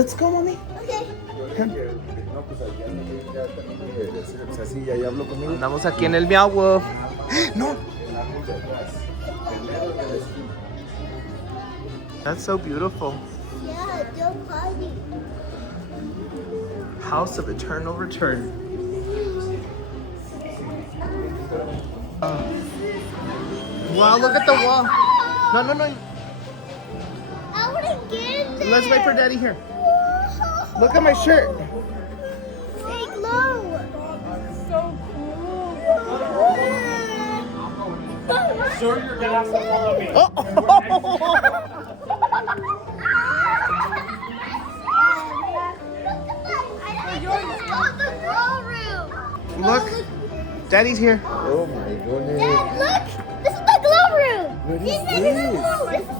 Let's go, mommy. Okay. Andamos aquí en el Meow Wolf. No. That's so beautiful. Yeah, don't party. House of Eternal Return. Wow, look at the wall. No, no, no. I wouldn't get in there. Let's wait for Daddy here. Look at my shirt. They glow. So cool. Sure, you're gonna have to follow me. Oh. Look, Daddy's here. Oh my goodness. Dad, look! This is the glow room! What is This this? is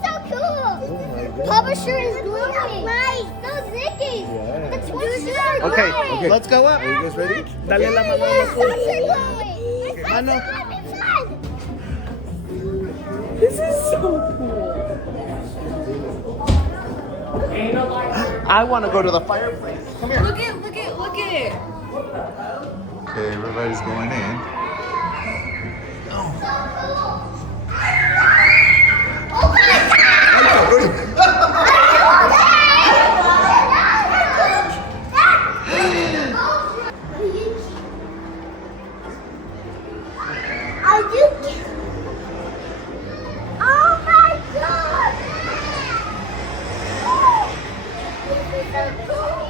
so cool! Oh my goodness. Papa's shirt is glowing! Right! So zicky! Yeah. The twins are Okay, glowing! let's go up. Are you guys ready? Dale la mano a The los twins are glowing! Ah, no. It's fun! This is so cool. I want to go to the fireplace. Come here. Look at it. Okay, everybody's going in. Oh my god! This is so cool!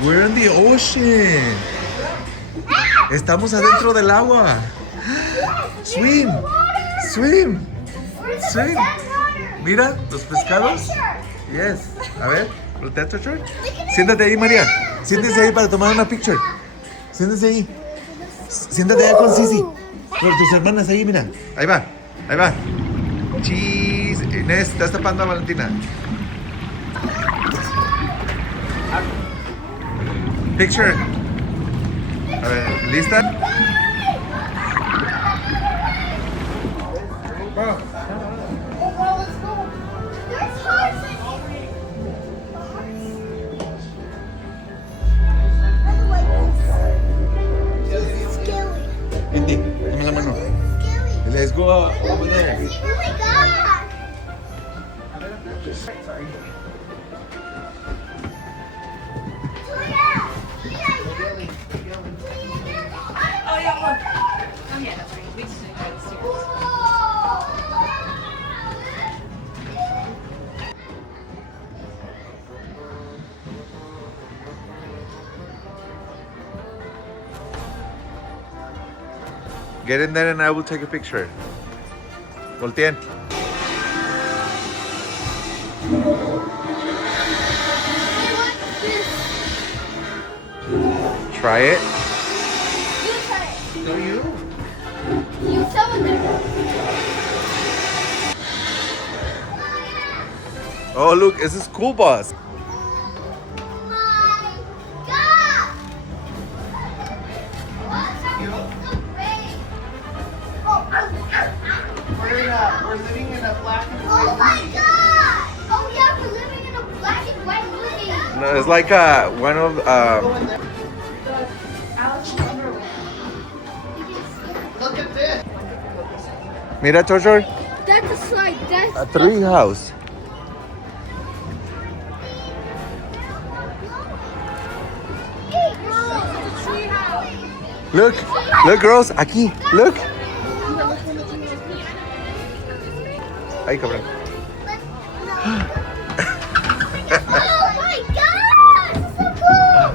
We're in the ocean. Estamos adentro del agua. Swim. Swim. Swim. Mira, los pescados. Yes. A ver, voltea, Chocho. Siéntate ahí, María. Siéntese ahí para tomar una picture. Siéntese ahí. Siéntate allá con Sisi. Con tus hermanas ahí, mira. Ahí va. Ahí va. Cheese. Inés, estás tapando a Valentina. Picture. A ver, ¿lista? There's hearts in Indy, dame la mano. Let's go over there. Oh my god! Oh yeah, look. Oh yeah, that's right. We just didn't go upstairs. Get in there and I will take a picture. Volteen. Try it. Do you? You tell them. Oh, look, it's a school bus. We're living in a black and Oh my god! Oh yeah, we're living in a black and white movie. No, it's like one of Look at this. Mira, Chocho, That's a slide. That's a tree house. Look, look, girls, aquí, look. Ay, cabrón. Oh my god! So cool!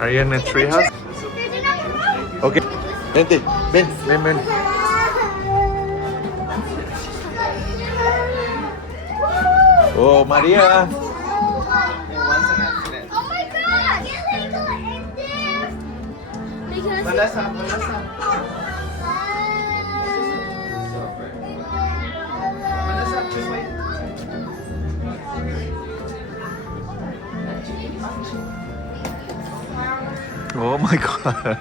Are you in a tree house? There's another room. Okay. Vente, ven, ven, ven. Oh, María. Oh my god! Illegal in there! Because Vanessa, Vanessa. Vanessa, just wait. Oh my god.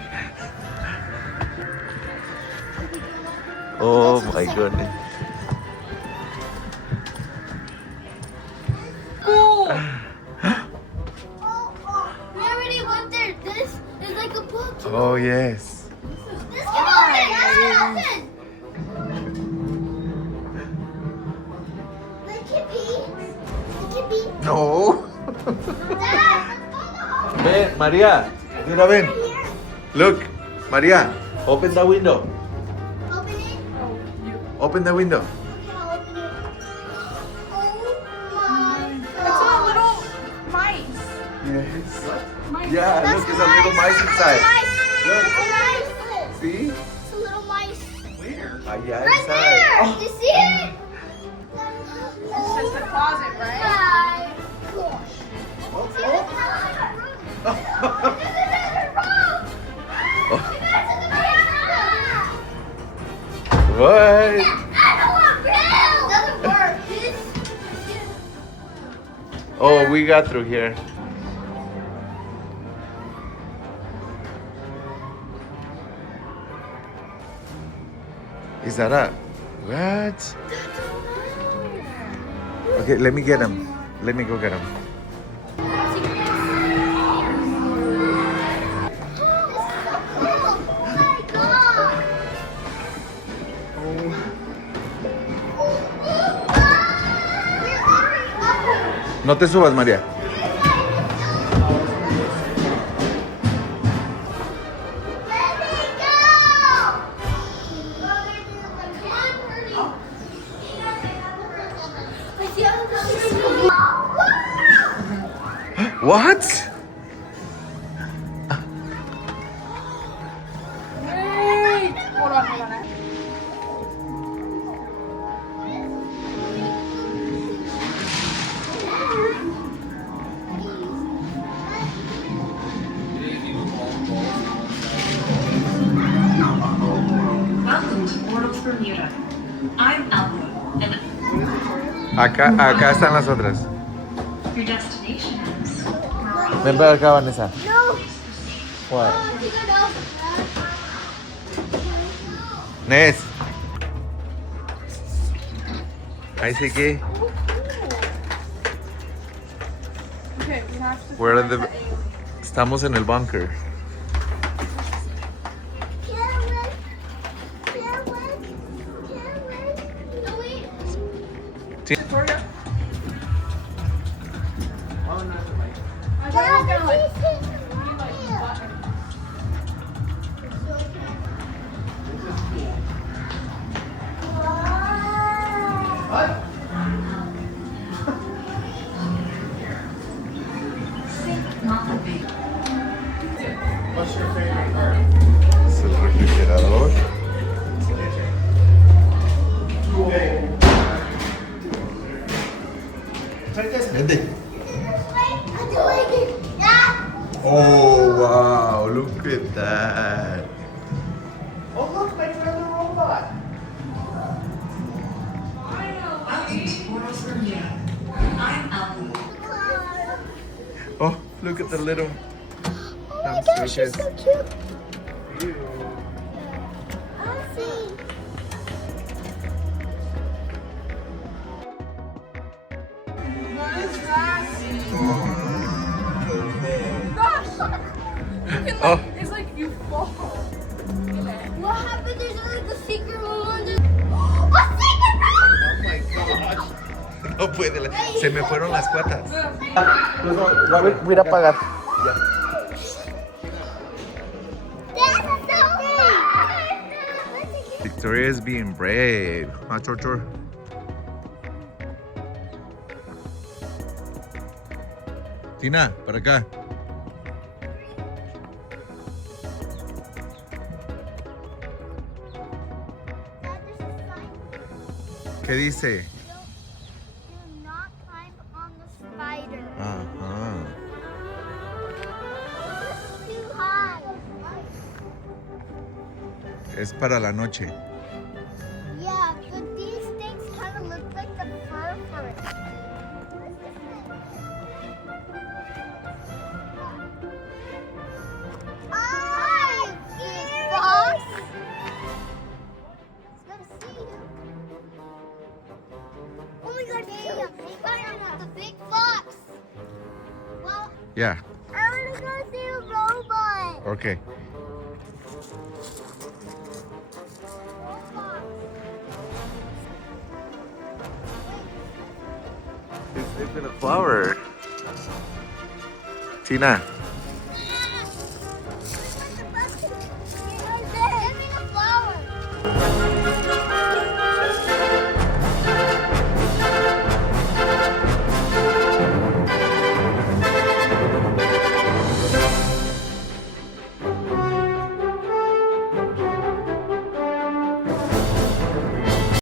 Oh my goodness. Oh, yes. This can open! This can open! Like Kippy. No. Dad, let's go. Ven, María. Mira, ven. Here. Look, María. Open the window. Open it. Open the window. Okay, I'll open it. Oh my It's god. a little mice. Yes. Yeah, look, there's a little mice inside. Look. See? It's a little mice. Allá Right inside. there. You see it? It's just a closet, right? What? Oh, we got through here. Is that a what? Okay, let me get him. Let me go get him. No te subas, María. What? Wait. Hold on. Welcome to Portals Bermuda. I'm Alpha, and Acá están las otras. your destination is Morocco. Ven para acá, Vanessa. No. What? Nes. Ahí sí que. Okay, we have to. We're in find the. the alien. Estamos en el bunker. Victoria. Oh, not the mic. I thought it was gonna like be like button. What? Not the big. What's your favorite part? Es el refrigerador. Vente. Oh wow, look at that. Oh, look, my friend the robot. Welcome to Portals Bermuda. I'm Alpha. Oh, look at the little. Oh my gosh, she's so cute. I'll see. What is that? You can, Oh. like, it's like you fall. in it. What happened? There's like a secret room under. A secret room! Oh my gosh. No puede. Se me fueron las cuatas. Voy a apagar. That's so cool! Victoria is being brave. Ah, Chor. Tina, para acá. ¿Qué dice? Do not climb on the spider. Ajá. Too high. Es para la noche. Yeah, but these things kind of look like the fur for it. Hi, big fox. It's good to see you. Oh my God, the big fox. Well, Yeah. I want to go see a robot. Okay. Look at a flower. Tina.